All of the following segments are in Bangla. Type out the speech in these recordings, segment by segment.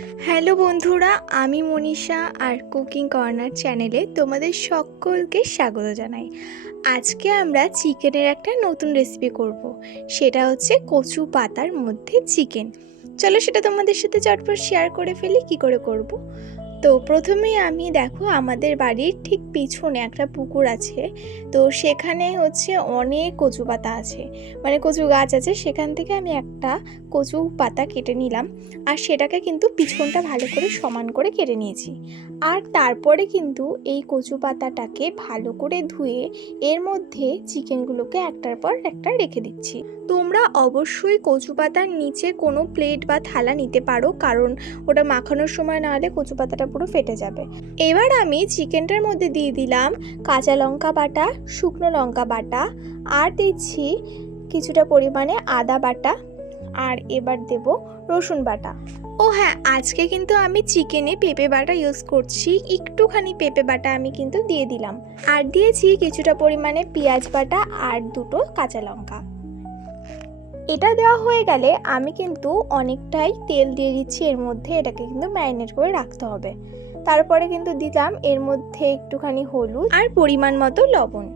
হ্যালো বন্ধুরা, আমি মনীষা আর কুকিং কর্নার চ্যানেলে তোমাদের সকলকে স্বাগত জানাই আজকে আমরা চিকেনের একটা নতুন রেসিপি করব। সেটা হচ্ছে কচু পাতার মধ্যে চিকেন চলো সেটা তোমাদের সাথে চটপট শেয়ার করে ফেলি, কি করে করব। তো প্রথমেই আমি দেখো আমাদের বাড়ির ঠিক পিছনে একটা পুকুর আছে। তো সেখানে হচ্ছে অনেক কচু পাতা আছে। মানে কচু গাছ আছে, সেখান থেকে আমি একটা কচু পাতা কেটে নিলাম। আর সেটাকে কিন্তু পিছনটা ভালো করে সমান করে কেটে নিয়েছি। আর তারপরে কিন্তু এই কচু পাতাটাকে ভালো করে ধুয়ে এর মধ্যে চিকেনগুলোকে একটার পর একটা রেখে দিচ্ছি। তোমরা অবশ্যই কচু পাতার নিচে কোনো প্লেট বা থালা নিতে পারো, কারণ ওটা মাখানোর সময় না হলে কচু পাতাটা পুরো ফেটে যাবে। এবার আমি চিকেনটার মধ্যে দিয়ে দিলাম কাঁচা লঙ্কা বাটা, শুকনো লঙ্কা বাটা, আর দিচ্ছি কিছুটা পরিমাণে আদা বাটা, আর এবার দেব রসুন বাটা। ও হ্যাঁ আজকে কিন্তু আমি চিকেনে পেঁপে বাটা ইউজ করছি। একটুখানি পেঁপে বাটা আমি কিন্তু দিয়ে দিলাম। আর দিয়েছি কিছুটা পরিমাণে পেঁয়াজ বাটা আর দুটো কাঁচা লঙ্কা। এটা দেওয়া হয়ে গেলে আমি কিন্তু অনেকটাই তেল দিয়ে দিচ্ছি, এর মধ্যে এটাকে কিন্তু ম্যারিনেট করে রাখতে হবে। তারপরে কিন্তু দিলাম এর মধ্যে একটুখানি হলুদ আর পরিমাণ মতো লবণ।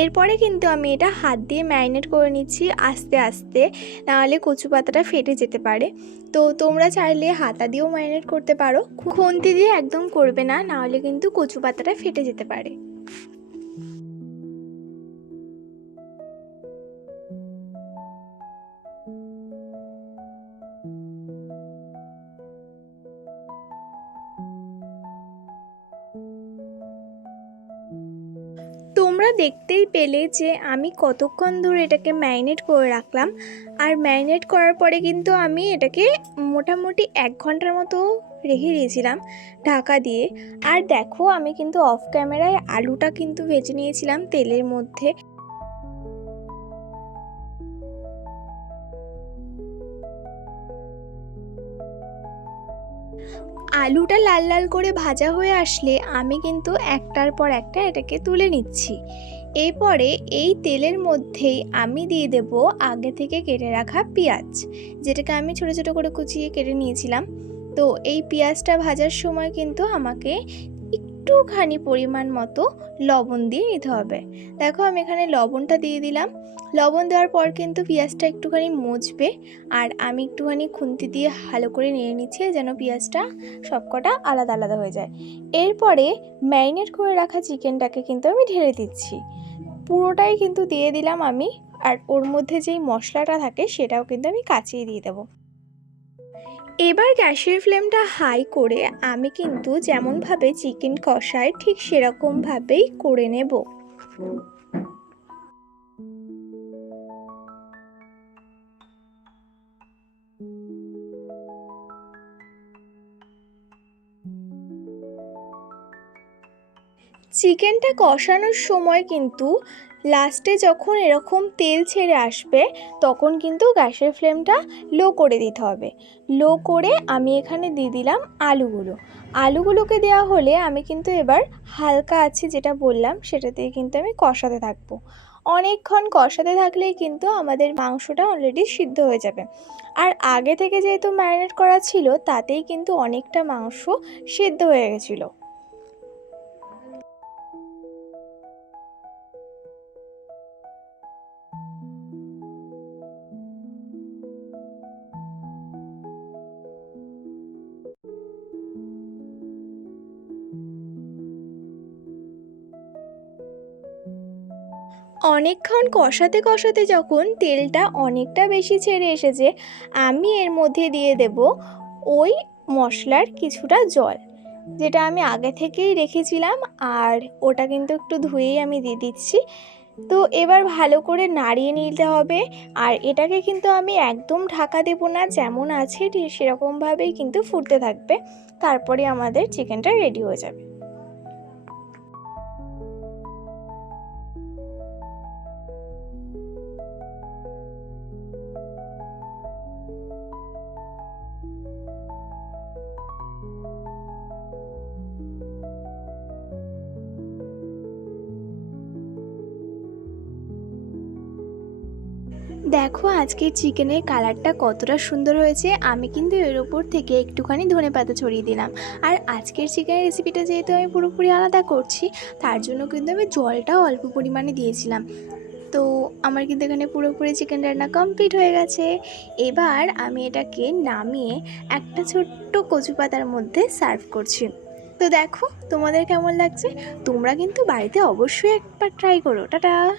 এরপরে কিন্তু আমি এটা হাত দিয়ে ম্যারিনেট করে নিচ্ছি আস্তে আস্তে, নাহলে কচু পাতাটা ফেটে যেতে পারে। তো তোমরা চাইলে হাতা দিয়েও ম্যারিনেট করতে পারো। খুন্তি দিয়ে একদম করবে না, নাহলে কিন্তু কচু পাতাটা ফেটে যেতে পারে। তোমরা দেখতেই পেলে যে আমি কতক্ষণ ধরে এটাকে ম্যারিনেট করে রাখলাম। আর ম্যারিনেট করার পরে কিন্তু আমি এটাকে মোটামুটি এক ঘণ্টার মতো রেখে দিয়েছিলাম ঢাকা দিয়ে। আর দেখো, আমি কিন্তু অফ ক্যামেরায় আলুটা কিন্তু ভেজে নিয়েছিলাম তেলের মধ্যে। আলুটা লাল লাল করে ভাজা হয়ে আসলে আমি কিন্তু একটার পর একটা এটাকে তুলে নিচ্ছি। এরপরে এই তেলের মধ্যেই আমি দিয়ে দেব আগে থেকে কেটে রাখা পেঁয়াজ, যেটাকে আমি ছোটো ছোটো করে কুচিয়ে কেটে নিয়েছিলাম। তো এই পেঁয়াজটা ভাজার সময় কিন্তু আমাকে একটুখানি পরিমাণ মতো লবণ দিয়ে নিতে হবে। দেখো আমি এখানে লবণটা দিয়ে দিলাম। লবণ দেওয়ার পর কিন্তু পেঁয়াজটা একটুখানি মুছবে আর আমি একটুখানি খুন্তি দিয়ে ভালো করে নিয়ে নিচ্ছি যেন পেঁয়াজটা সবকটা আলাদা আলাদা হয়ে যায়। এরপরে ম্যারিনেট করে রাখা চিকেনটাকে কিন্তু আমি ঢেলে দিচ্ছি। পুরোটাই কিন্তু দিয়ে দিলাম আমি আর ওর মধ্যে যেই মশলাটা থাকে সেটাও কিন্তু আমি কাচিয়ে দিয়ে দেবো। এবার গ্যাসের ফ্লেমটা হাই করে আমি কিন্তু যেমনভাবে চিকেন কষাই ঠিক সেরকমভাবেই করে নেব। চিকেনটা কষানোর সময় কিন্তু লাস্টে যখন এরকম তেল ছেড়ে আসবে, তখন কিন্তু গ্যাসের ফ্লেমটা লো করে দিতে হবে। লো করে আমি এখানে দিয়ে দিলাম আলুগুলো। আলুগুলোকে দেওয়া হলে আমি কিন্তু এবার হালকা আছে যেটা বললাম, সেটা দিয়ে কিন্তু আমি কষাতে থাকব। অনেকক্ষণ কষাতে থাকলেই কিন্তু আমাদের মাংসটা অলরেডি সিদ্ধ হয়ে যাবে। আর আগে থেকে যেহেতু ম্যারিনেট করা ছিল, তাতেই কিন্তু অনেকটা মাংস সিদ্ধ হয়ে গেছিল। অনেকক্ষণ কষাতে কষাতে যখন তেলটা অনেকটা বেশি ছেড়ে এসেছে, আমি এর মধ্যে দিয়ে দেব ওই মশলার কিছুটা জল, যেটা আমি আগে থেকেই রেখেছিলাম আর ওটা কিন্তু একটু ধুয়েই আমি দিয়ে দিচ্ছি। তো এবার ভালো করে নাড়িয়ে নিতে হবে আর এটাকে কিন্তু আমি একদম ঢাকা দেব না, যেমন আছে সেরকমভাবেই কিন্তু ফুটতে থাকবে, তারপরে আমাদের চিকেনটা রেডি হয়ে যাবে। দেখো আজকে চিকেনের কালারটা কতটা সুন্দর হয়েছে। আমি কিন্তু এর উপর থেকে একটুখানি ধনে পাতা ছড়িয়ে দিলাম। আর আজকের চিকেনের রেসিপিটা যেহেতু আমি পুরোপুরি আলাদা করছি, তার জন্য কিন্তু আমি জলটাও অল্প পরিমাণে দিয়েছিলাম। তো আমার কিন্তু এখানে পুরোপুরি চিকেন রান্না কমপ্লিট হয়ে গেছে। এবার আমি এটাকে নামিয়ে একটা ছোট্ট কচু পাতার মধ্যে সার্ভ করছি। তো দেখো, তোমাদের কেমন লাগছে? তোমরা কিন্তু বাড়িতে অবশ্যই একবার ট্রাই করো। টাটা!